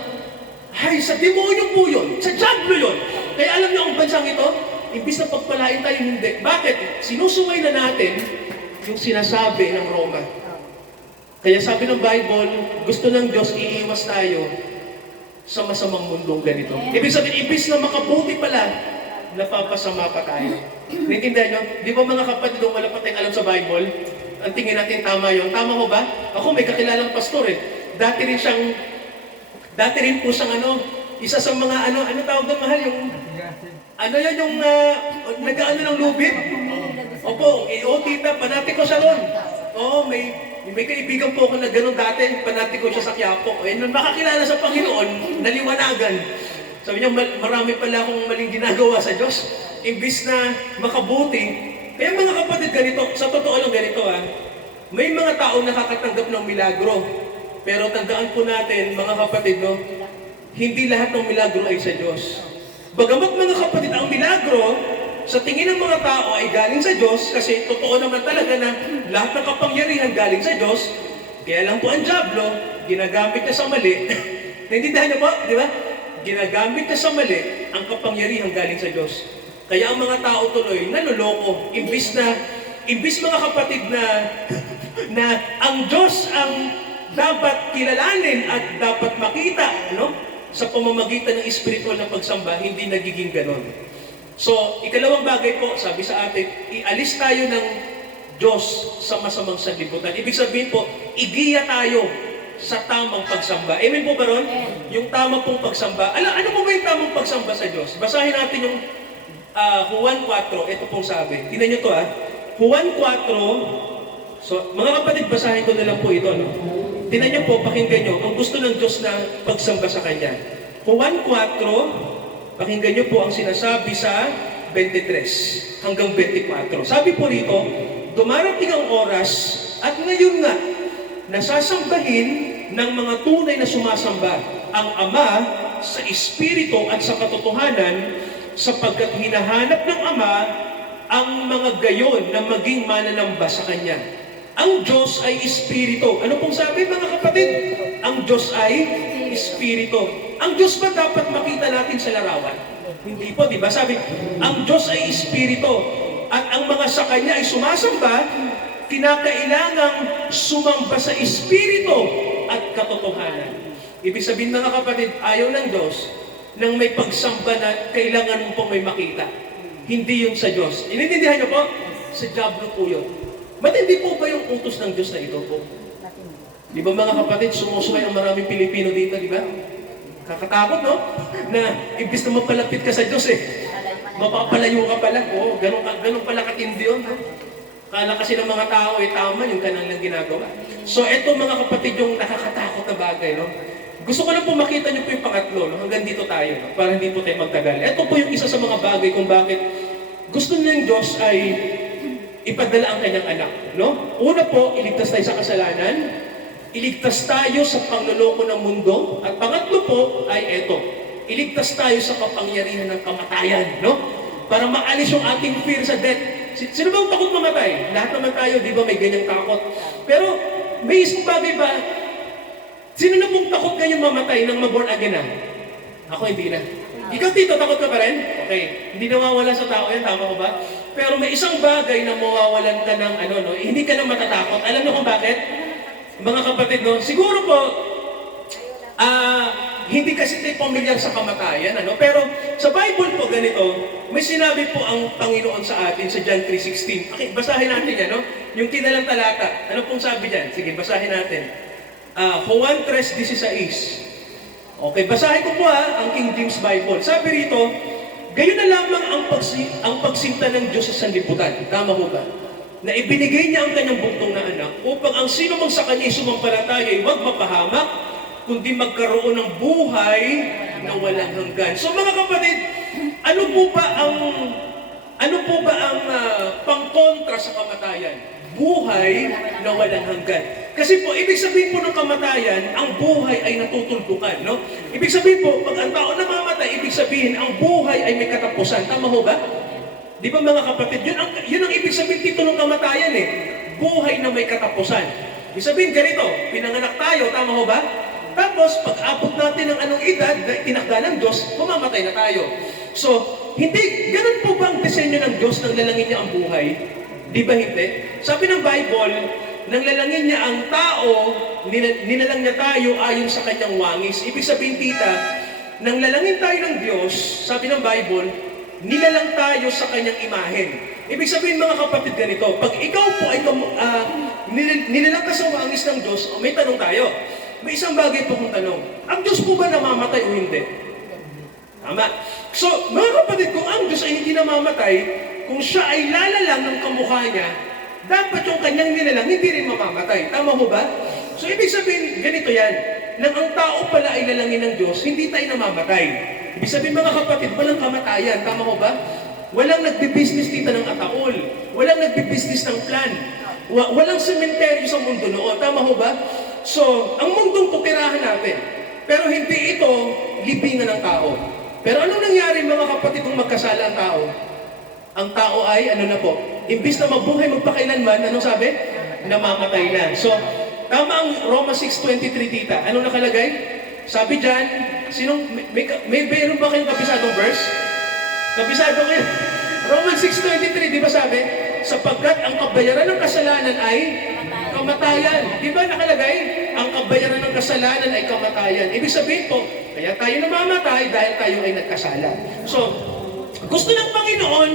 sa demonyo po yun. Sa Diablo yun. Kaya alam niyo ang bansang ito, imbis na pagpalain tayo, hindi. Bakit? Sinusuway na natin yung sinasabi ng Roma. Kaya sabi ng Bible, gusto ng Diyos iiwas tayo sa masamang mundong ganito. Ibig sabihin, imbis na makabuti pala, napapasama pa tayo. Naintindihan nyo? Di ba mga kapatid, wala pa tayong alam sa Bible? Ang tingin natin tama yun. Tama ko ba? Ako may kakilalang pastor Dati rin po siyang isa sa mga ano tawag doon mahal, yung nag-ano ng lubid? Opo, tita, panati ko siya ron. May kaibigan po ako na gano'n dati, panati ko siya sa Quiapo. Nung makakilala sa Panginoon, naliwanagan. Sabi niya, marami pala akong maling ginagawa sa Diyos. Imbis na makabuti. Kaya mga kapatid, ganito, sa totoo lang ganito may mga tao nakakatanggap ng milagro. Pero tandaan po natin, mga kapatid, hindi lahat ng milagro ay sa Diyos. Bagamat mga kapatid, ang milagro, sa tingin ng mga tao ay galing sa Diyos, kasi totoo naman talaga na lahat ng kapangyarihan galing sa Diyos, kaya lang po ang Diablo, ginagamit niya sa mali. Naintindihan niyo po, di ba? Ginagamit niya sa mali ang kapangyarihan galing sa Diyos. Kaya ang mga tao tuloy, naloloko. Imbis mga kapatid na ang Diyos ang dapat kilalanin at dapat makita, no? Sa pamamagitan ng espiritual na pagsamba, hindi nagiging ganon. So, ikalawang bagay po, sabi sa atin, ialis tayo ng Diyos sa masamang sanlibutan. Ibig sabihin po, igiya tayo sa tamang pagsamba. Amen po ba ron? Yung tamang pong pagsamba. Ano po ba yung tamang pagsamba sa Diyos? Basahin natin yung Juan 4, ito pong sabi. Tingnan nyo to Juan 4, so mga kapatid, basahin ko na lang po ito. No? Tingnan nyo po, pakinggan nyo, ang gusto ng Diyos na pagsamba sa Kanya. Juan 4, pakinggan nyo po ang sinasabi sa 23 hanggang 24. Sabi po rito, dumarating ang oras at ngayon nga, nasasambahin ng mga tunay na sumasamba ang Ama sa Espiritu at sa katotohanan, sapagkat hinahanap ng Ama ang mga gayon na maging mananamba sa Kanya. Ang Diyos ay Espiritu. Ano pong sabi mga kapatid? Ang Diyos ay Espiritu. Ang Diyos ba dapat makita natin sa larawan? Hindi po, di ba? Sabi, ang Diyos ay Espiritu. At ang mga sa Kanya ay sumasamba, kinakailangang sumamba sa Espiritu at katotohanan. Ibig sabihin mga kapatid, ayaw ng Diyos nang may pagsamba na kailangan mo pong may makita. Hindi yun sa Diyos. Inintindihan niyo po? Sa diablo po yun. Matindi po ba yung utos ng Diyos na ito po? Di ba mga kapatid, sumusuway ang maraming Pilipino dito, di ba? Kakatakot, no? Na imbis na mapalapit ka sa Diyos mapapalayo ka pala. Oo, ganun pala katindi yun. No? Kala kasi ng mga tao, tama yung kanang lang ginagawa. So, eto mga kapatid, yung nakakatakot na bagay, no? Gusto ko lang po makita niyo po yung pangatlo, no? Hanggang dito tayo, no? Para hindi po tayo magtagal. Ito po yung isa sa mga bagay kung bakit gusto ng Diyos ay ipadala ang kanyang anak. No? Una po, iligtas tayo sa kasalanan, iligtas tayo sa pangloloko ng mundo, at pangatlo po ay ito, iligtas tayo sa kapangyarihan ng kamatayan. No? Para maalis yung ating fear sa death. Sino ba ang takot mamatay? Lahat naman tayo, di ba may ganyang takot? Pero may isang bagay ba, sino na pong takot ngayon mamatay nang ma-born again na? Ako hindi na. Ikaw tito, takot ka pa rin? Okay. Hindi nawawala sa tao yan, tama ko ba? Pero may isang bagay na mawawalan ka ng hindi ka na matatakot. Alam niyo kung bakit? Mga kapatid, no? Siguro po, hindi kasi tayo pamilyar sa kamatayan, pero sa Bible po ganito, may sinabi po ang Panginoon sa atin sa John 3:16. Okay, basahin natin yan, no? Yung tinalang talata. Ano pong sabi dyan? Sige, basahin natin. Juan 3:16. Okay, basahin ko po ang King James Bible. Sabi rito, gayon na lamang ang pagsinta ng Diyos sa sanlibutan. Tama ho ba? Na ibinigay niya ang kanyang buktong na anak upang ang sino mang sa kanya sumampalataya ay huwag mapahamak, kundi magkaroon ng buhay na walang hanggan. So mga kapatid, ano po ba ang pangkontra sa kamatayan? Buhay na walang hanggan. Kasi po, ibig sabihin po ng kamatayan, ang buhay ay natutuldukan, no? Ibig sabihin po, pag ang tao namamatay, ibig sabihin, ang buhay ay may katapusan. Tama ho ba? Di ba mga kapatid? Yun ang ibig sabihin dito ng kamatayan Buhay na may katapusan. Ibig sabihin, ganito, pinanganak tayo, tama ho ba? Tapos, pag abot natin ng anong edad na tinakda ng Diyos, mamamatay na tayo. So, hindi, ganun po ba ang disenyo ng Diyos nang lalangin niya ang buhay? Di ba hindi? Sabi ng Bible, nang lalangin niya ang tao, nilalang niya tayo ayon sa kanyang wangis. Ibig sabihin, tita, nang lalangin tayo ng Diyos, sabi ng Bible, nilalang tayo sa kanyang imahen. Ibig sabihin, mga kapatid, ganito, pag ikaw po ay nilalang ka sa wangis ng Diyos, may tanong tayo. May isang bagay po kong tanong. Ang Diyos po ba namamatay o hindi? Tama. So, mga kapatid, kung ang Diyos ay hindi namamatay, kung siya ay lalalang ng kamukha niya, dapat yung kanyang nilalang hindi rin mamamatay. Tama ho ba? So, ibig sabihin, ganito yan. Nang ang tao pala ay lalangin ng Diyos, hindi tayo namamatay. Ibig sabihin, mga kapatid, walang kamatayan. Tama ho ba? Walang nagbibusiness dito ng ataol. Walang nagbibusiness ng plan. Walang sementeryo sa mundo noon. Tama ho ba? So, ang mundong tutirahan natin. Pero hindi ito libingan ng tao. Pero anong nangyari mga kapatid kung magkasala ang tao? Ang tao ay, imbis na mabuhay magpakailanman, anong sabi? Namamatay na. So, tama ang Roma 6:23, tita. Anong nakalagay? Sabi dyan, may meron ba kayong kabisadong verse? Kabisado kayo? Romans 6:23, di ba sabi? Sapagkat ang kabayaran ng kasalanan ay kamatayan. Di ba nakalagay? Ang kabayaran ng kasalanan ay kamatayan. Ibig sabihin po, kaya tayo namamatay dahil tayo ay nagkasala. So, gusto ng Panginoon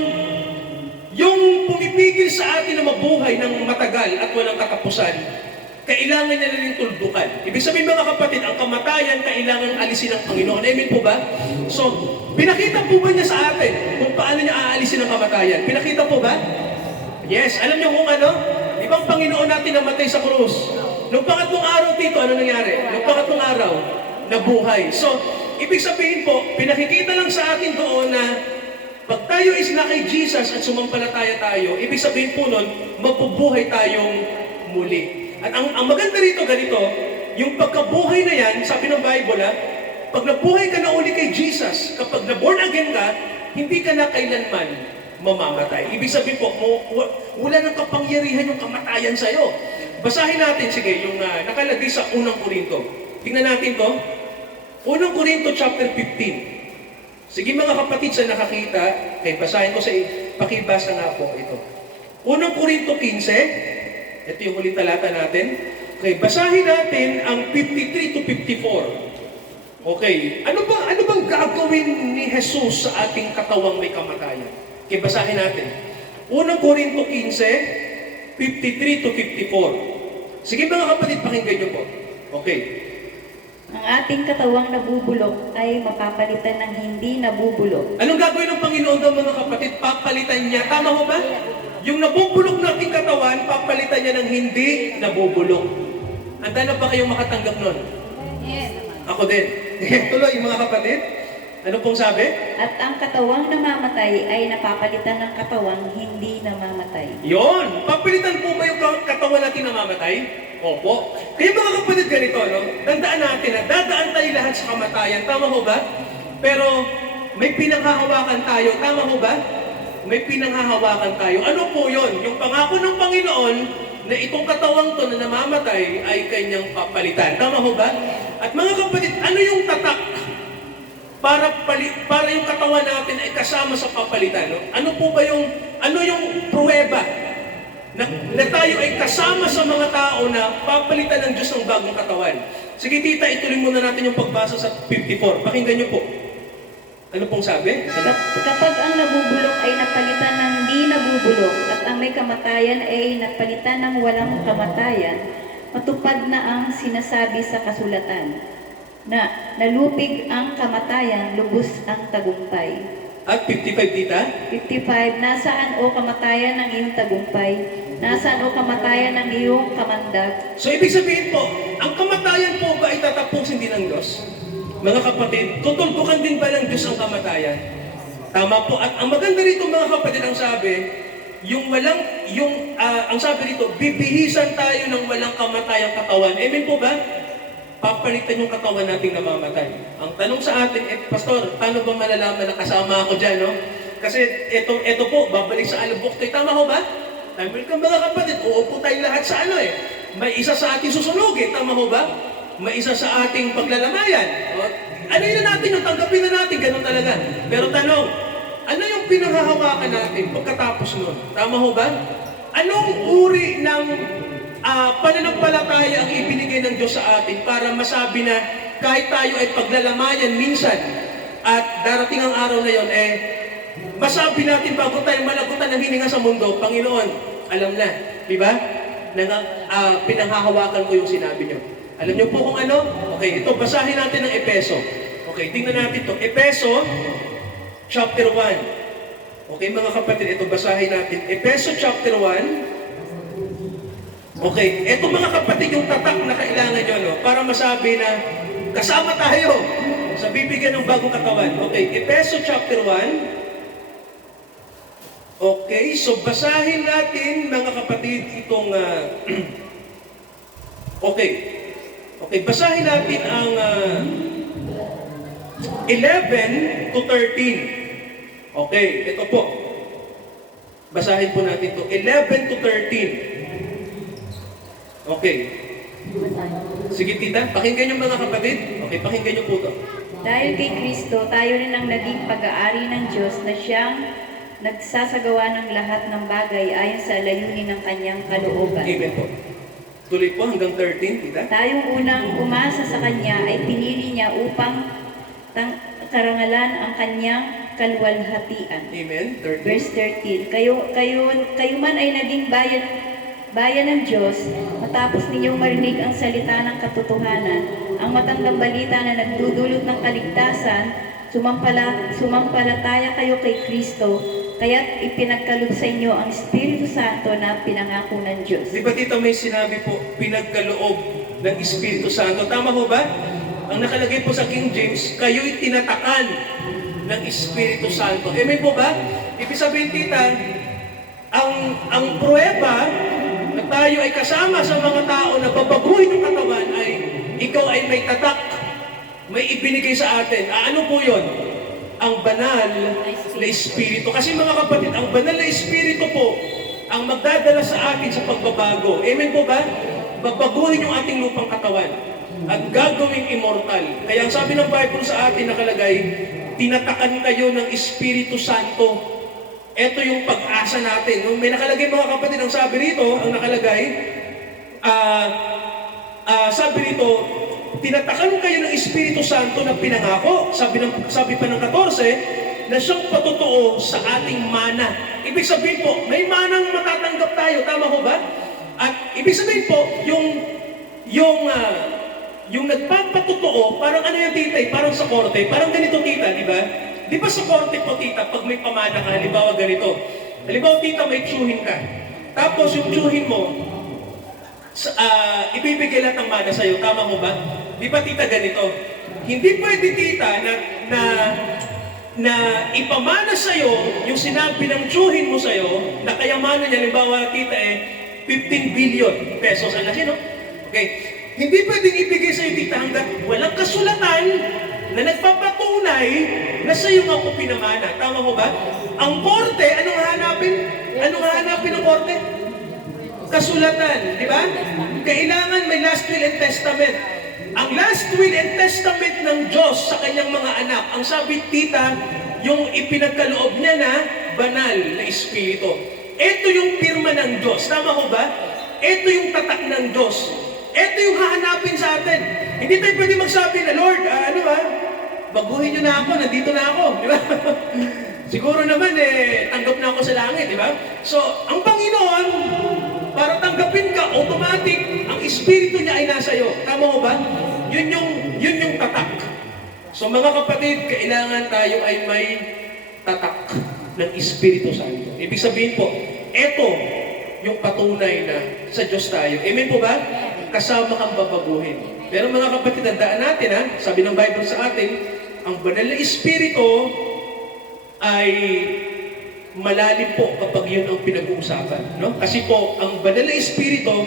yung pumipigil sa atin na mabuhay ng matagal at walang katapusan, kailangan niya na rin tuldukan. Ibig sabihin mga kapatid, ang kamatayan kailangan alisin ng Panginoon. Amen po ba? So, pinakita po ba niya sa atin kung paano niya aalisin ang kamatayan? Pinakita po ba? Yes. Alam niyo kung ano? Di ba ang Panginoon natin namatay sa krus? Noong pangatlong araw dito, ano nangyari? Noong pangatlong araw, nabuhay. So, ibig sabihin po, pinakikita lang sa atin doon na pag tayo is na kay Jesus at sumampalataya tayo, ibig sabihin po nun, mapubuhay tayong muli. At ang maganda rito, ganito, yung pagkabuhay na yan, sabi ng Bible, pag nabuhay ka na uli kay Jesus, kapag na-born again ka, hindi ka na kailanman mamamatay. Ibig sabihin po, wala ng kapangyarihan yung kamatayan sa'yo. Basahin natin, sige, yung nakalagay sa unang Korinto. Tingnan natin to. Unang Korinto chapter 15. Sige mga kapatid sa nakakita, basahin ko sa pakibasa nga po ito. Unang Korinto 15, ito yung huling talata natin. Okay, basahin natin ang 53 to 54. Okay, ano bang gagawin ni Jesus sa ating katawang may kamatayan? Okay, basahin natin. Unang Korinto 15, 53 to 54. Sige mga kapatid, pakinggan niyo po. Okay. Ang ating katawang nabubulok ay mapapalitan ng hindi nabubulok. Anong gagawin ng Panginoon daw mga kapatid? Papalitan niya. Tama ho ba? Yung nabubulok na ating katawan, papalitan niya ng hindi nabubulok. Handa na ba kayong makatanggap nun? Yes. Ako din. Tuloy mga kapatid. Ano pong sabi? At ang katawang namamatay ay napapalitan ng katawang hindi namamatay. Yon. Papalitan po ba yung katawan natin namamatay? Opo. Kaya mga kapatid ganito, no? Tandaan natin na dadaan tayo lahat sa kamatayan. Tama ho ba? Pero may pinanghahawakan tayo. Tama ho ba? May pinanghahawakan tayo. Ano po yon? Yung pangako ng Panginoon na itong katawang to na namamatay ay kanyang papalitan. Tama ho ba? At mga kapatid, ano yung tatak para yung katawan natin ay kasama sa papalitan? No? Ano yung pruweba na tayo ay kasama sa mga tao na papalitan ng Diyos ng bagong katawan? Sige tita, ituloy muna natin yung pagbasa sa 54. Pakinggan niyo po. Ano pong sabi? Kapag ang nabubulok ay napalitan ng hindi nabubulok at ang may kamatayan ay napalitan ng walang kamatayan, matupad na ang sinasabi sa kasulatan na nalupig ang kamatayan, lubos ang tagumpay. At 55 tita? 55, nasaan o kamatayan ng iyong tagumpay? Nasaan o kamatayan ng iyong kamandag? So ibig sabihin po, ang kamatayan po ba ay tatapusin din ng Diyos? Mga kapatid, tutuldukan din ba ng Diyos ang kamatayan? Tama po. At ang maganda rito mga kapatid, ang sabi, ang sabi rito, bibihisan tayo ng walang kamatayang katawan. Amen po ba? Papalitan yung katawan nating namamatay. Ang tanong sa atin, Pastor, paano ba malalaman na kasama ako dyan, no? Kasi ito po, babalik sa alabok tayo. Tama ho ba? Tama ka mga kapatid, uupo tayo lahat sa May isa sa ating susunugin. Tama ho ba? May isa sa ating paglalamayan. Ano yun natin, yung tanggapin na natin, ganun talaga. Pero tanong, ano yung pinanghahawakan natin pagkatapos nun? Tama ho ba? Anong uri ng pananampalataya ang ibinigay ng Diyos sa atin para masabi na kahit tayo ay paglalamayan minsan at darating ang araw na yon, masabi natin bago tayo malagutan ng hininga sa mundo, Panginoon, alam na, di ba? Pinanghahawakan ko yung sinabi niyo. Alam niyo po kung ano? Okay, ito, basahin natin ng Epeso. Okay, tingnan natin ito. Epeso, chapter 1. Okay, mga kapatid, ito basahin natin. Epeso, chapter 1. Okay, ito mga kapatid, yung tatak na kailangan nyo, no? Para masabi na kasama tayo sa bibigyan ng bagong katawan. Okay, Epeso, chapter 1. Okay, so basahin natin, mga kapatid, itong... Okay, basahin natin ang 11 to 13. Okay, ito po. Basahin po natin ito. 11 to 13. Okay. Sige tita, pakinggan niyo mga kapatid. Okay, pakinggan niyo po ito. Dahil kay Kristo, tayo rin ang naging pag-aari ng Diyos na siyang nagsasagawa ng lahat ng bagay ayon sa layunin ng kanyang kalooban. Amen po. Tuloy po hanggang 13, tita. Tayong unang umasa sa kanya ay pinili niya upang karangalan ang kanyang kalwalhatian. Amen. 13. Verse 13, kayo man ay naging bayan ng Diyos, matapos ninyong marinig ang salita ng katotohanan, ang matandang balita na nagdudulot ng kaligtasan, sumampalataya kayo kay Kristo, kaya't ipinagkaloob sa inyo ang Espiritu Santo na pinangako ng Diyos. Di ba dito may sinabi po, pinagkaloob ng Espiritu Santo? Tama ho ba? Ang nakalagay po sa King James, kayo'y tinatakan ng Espiritu Santo. Amen po ba? Ibig sabihin, tita, ang pruweba na tayo ay kasama sa mga tao na babaguhin ng katawan ay ikaw ay may tatak, may ibinigay sa atin. Ano po yun? Ang banal na Espiritu. Kasi mga kapatid, ang banal na Espiritu po ang magdadala sa atin sa pagbabago. Amen po ba? Babaguhin yung ating lupang katawan at gagawing immortal. Kaya ang sabi ng Bible sa atin nakalagay, tinatakan kayo ng Espiritu Santo. Ito yung pag-asa natin. Nung may nakalagay mga kapatid, ang sabi rito, ang nakalagay, sabi rito, tinatakan kayo ng Espiritu Santo na pinangako, sabi pa ng 14, na siyang patutuo sa ating mana. Ibig sabihin po, may manang matatanggap tayo, tama ho ba? At ibig sabihin po, yung nagpapatutuo, parang ano yung tita, parang sa korte, parang ganito tita, di ba? Di ba sa korte po tita, pag may pamana ka, halimbawa ganito, halimbawa tita, may tsuhin ka. Tapos yung tsuhin mo, ibibigay lahat ng mana sa'yo, tama mo ba? Di ba tita ganito? Hindi pwede tita na ipamana sa'yo yung sinabi ng tsuhin mo sa'yo, na kayamanan niya, halimbawa tita 15 billion pesos. Ang laki, no? Okay. Hindi pwedeng ibigay sa'yo tita hanggat walang kasulatan na nagpapatunay na sa'yo nga po pinamana. Tama mo ba? Ang korte, anong hahanapin? Anong hahanapin ng korte? Kasulatan, di ba? Kailangan may last will and testament. Ang last will and testament ng Diyos sa kanyang mga anak, ang sabi tita, yung ipinagkaloob niya na banal na Espiritu. Ito yung pirma ng Diyos. Tama ho ba? Ito yung tatak ng Diyos. Ito yung hahanapin sa atin. Hindi tayo pwede magsabi na, Lord, baguhin niyo na ako, nandito na ako. Di ba? Siguro naman, tanggap na ako sa langit, di ba? So, ang Panginoon, para tanggapin ka, automatic, ang Espiritu niya ay nasa iyo. Tama mo ba? Yun yung tatak. So, mga kapatid, kailangan tayo ay may tatak ng Espiritu Santo. Ibig sabihin po, eto yung patunay na sa Diyos tayo. Amen po ba? Kasama kang babaguhin. Pero mga kapatid, tandaan natin, sabi ng Bible sa atin, ang banal na Espiritu ay malalim po kapag yun ang pinag-uusapan. No? Kasi po, ang banal na Espiritu,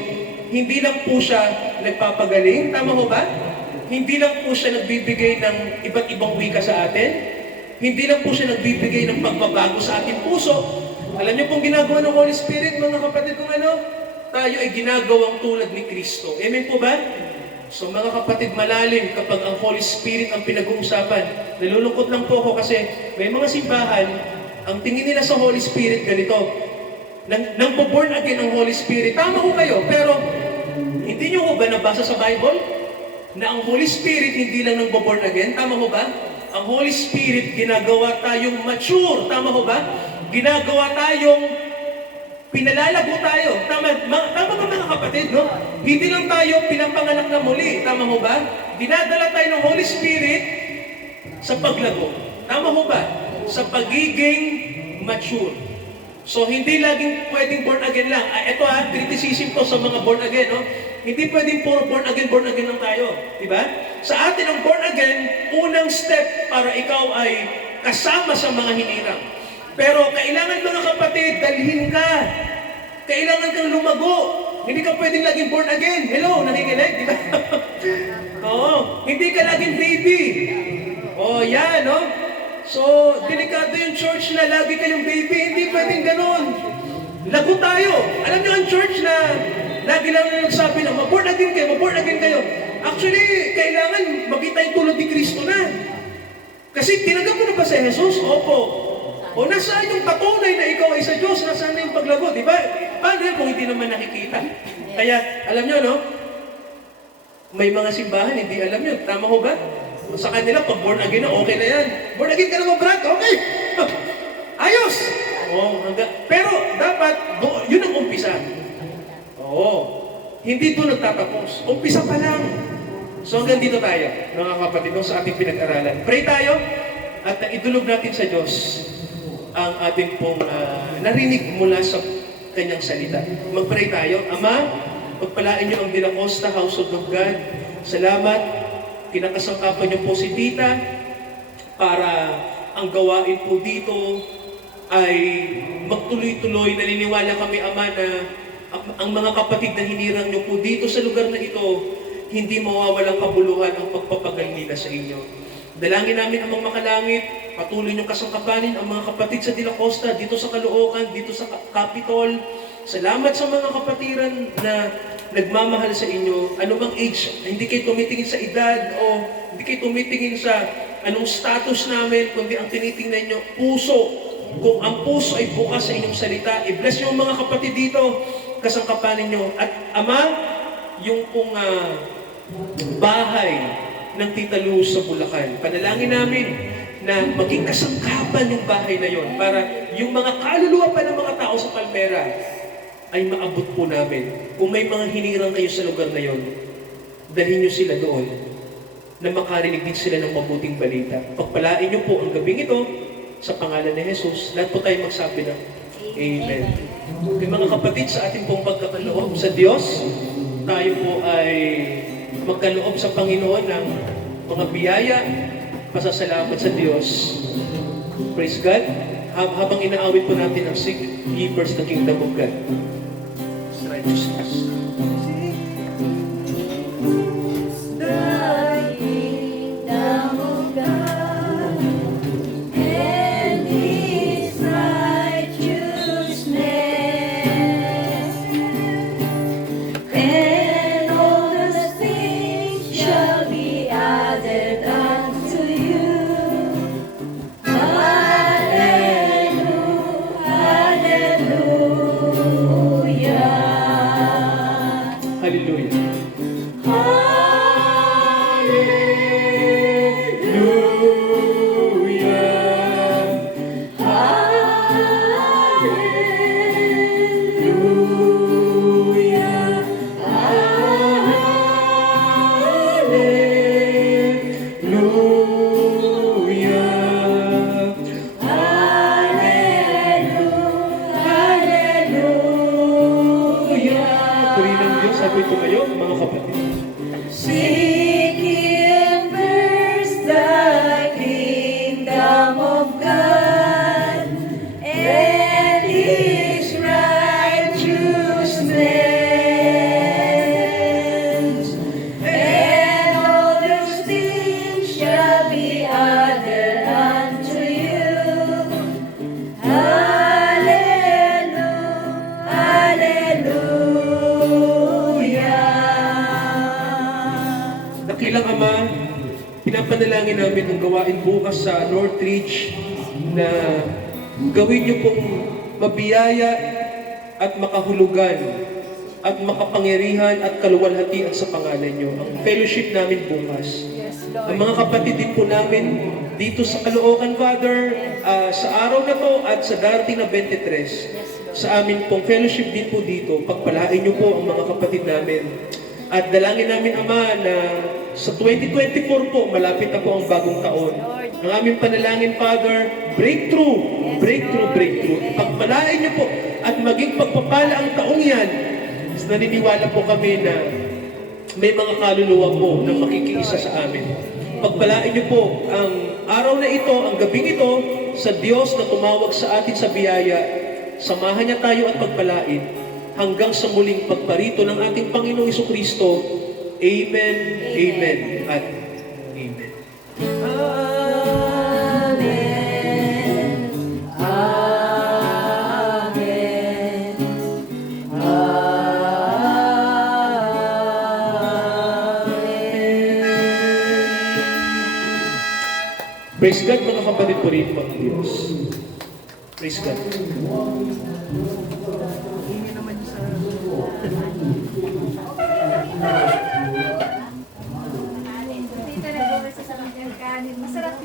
hindi lang po siya nagpapagaling. Tama mo ba? Hindi lang po siya nagbibigay ng iba't ibang wika sa atin. Hindi lang po siya nagbibigay ng pagbabago sa ating puso. Alam niyo pong ginagawa ng Holy Spirit, mga kapatid, kung tayo ay ginagawang tulad ni Kristo. Amen po ba? So mga kapatid, malalim kapag ang Holy Spirit ang pinag-uusapan. Nalulungkot lang po ako kasi may mga simbahan, ang tingin nila sa Holy Spirit ganito. Nang born again ang Holy Spirit. Tama ko kayo, pero hindi nyo ko ba nabasa sa Bible? Na ang Holy Spirit hindi lang nang born again. Tama ko ba? Ang Holy Spirit ginagawa tayong mature. Tama ko ba? Ginagawa tayong pinalalago tayo. Tama ba mga kapatid, no? Hindi lang tayo pinapanganak na muli. Tama ho ba? Dinadala tayo ng Holy Spirit sa paglago. Tama ho ba? Sa pagiging mature. So, hindi laging pwedeng born again lang. Ito criticism ko sa mga born again, no? Hindi pwedeng puro born again lang tayo. Diba? Sa atin ang born again, unang step para ikaw ay kasama sa mga hinirang. Pero kailangan mga kapatid, dalhin ka. Kailangan kang lumago. Hindi ka pwedeng laging born again. Hello, nakikinig, di ba? Oo, hindi ka laging baby. Yan, no? So, delikado yung church na lagi kayong baby. Hindi pwedeng ganon. Lago tayo. Alam niyo ang church na lagi lang na nagsabi na, maborn again kayo. Actually, kailangan makita yung tulad ni Kristo na. Kasi tinanggap mo na ba si Jesus? Opo. O nasaan yung patunay na ikaw ay sa Diyos? Nasaan na yung paglago? Di ba? Paano yan kung hindi naman nakikita? Kaya, alam nyo, no? May mga simbahan, hindi alam yun. Tama ko ba? Sa kanila, pag born again na, okay na yan. Born again ka naman, Brad, okay. Ayos! Pero dapat, yun ang umpisa. Oo. Hindi ito nagtatapos. Umpisa pa lang. So hanggang dito tayo, mga kapatid, sa ating pinag-aralan. Pray tayo at idulog natin sa Diyos ang ating pong narinig mula sa Kanyang salita. Mag-pray tayo. Ama, pagpalain niyo ang De La Costa Household of God. Salamat. Kinakasangkapan niyo po si Tita para ang gawain po dito ay magtuloy-tuloy. Naniniwala kami, Ama, na ang mga kapatid na hinirang niyo po dito sa lugar na ito, hindi mawawalang kabuluhan ang pagpapagaling nila sa inyo. Dalangin namin ang mga makalangit, patuloy niyong kasangkapanin ang mga kapatid sa De La Costa, dito sa Caloocan, dito sa Capitol. Salamat sa mga kapatiran na nagmamahal sa inyo. Anumang age, hindi kayo tumitingin sa edad o hindi kayo tumitingin sa anong status namin, kundi ang tinitingnan niyo, puso. Kung ang puso ay bukas sa inyong salita, i-bless niyo ang mga kapatid dito, kasangkapanin niyo. At Ama, yung pong bahay ng Tita Luz sa Bulacan, panalangin namin na maging kasangkapan yung bahay na yon para yung mga kaluluwa pa ng mga tao sa Palmera ay maabot po namin. Kung may mga hinirang kayo sa lugar na yon, dalhin niyo sila doon na makarinig din sila ng mabuting balita. Pagpalain niyo po ang gabing ito sa pangalan ni Jesus. Lahat po tayo magsabi ng Amen. Okay, mga kapatid, sa ating pong pagkakaloob sa Diyos, tayo po ay magkaloob sa Panginoon ng mga biyaya, pasasalamat sa Diyos. Praise God. Habang inaawit po natin ang Seek ye first the kingdom of God. Righteousness. Hallelujah. Sabi ko kayo, mga kapatid. Seek ye first the kingdom of God and His righteousness, and all those things shall be added unto you. Hallelujah, hallelujah. Dakilang Ama, pinapanalangin namin ang gawain bukas sa Northridge na gawin niyo pong mabiyaya at makahulugan at makapangyarihan at kaluwalhatian sa pangalan niyo. Ang fellowship namin bukas. Ang mga kapatid din po namin dito sa Caloocan, Father, sa araw na to at sa darating na 23, sa amin pong fellowship din po dito, pagpalain niyo po ang mga kapatid namin. At dalangin namin, Ama, na sa 2024 po, malapit na po ang bagong taon. Ang aming panalangin, Father, breakthrough, breakthrough, breakthrough. Pagpalain niyo po at maging pagpapala ang taong yan. Naniniwala po kami na may mga kaluluwa po na makikiisa sa amin. Pagpalain niyo po ang araw na ito, ang gabing ito, sa Diyos na tumawag sa atin sa biyaya. Samahan niya tayo at pagpalain hanggang sa muling pagparito ng ating Panginoong Jesucristo. Amen, amen, at amen. Amen. Amen. Amen. Praise God, mga kapatid, purihin po ang Diyos. Praise God. Dito na sa kanin. Masarap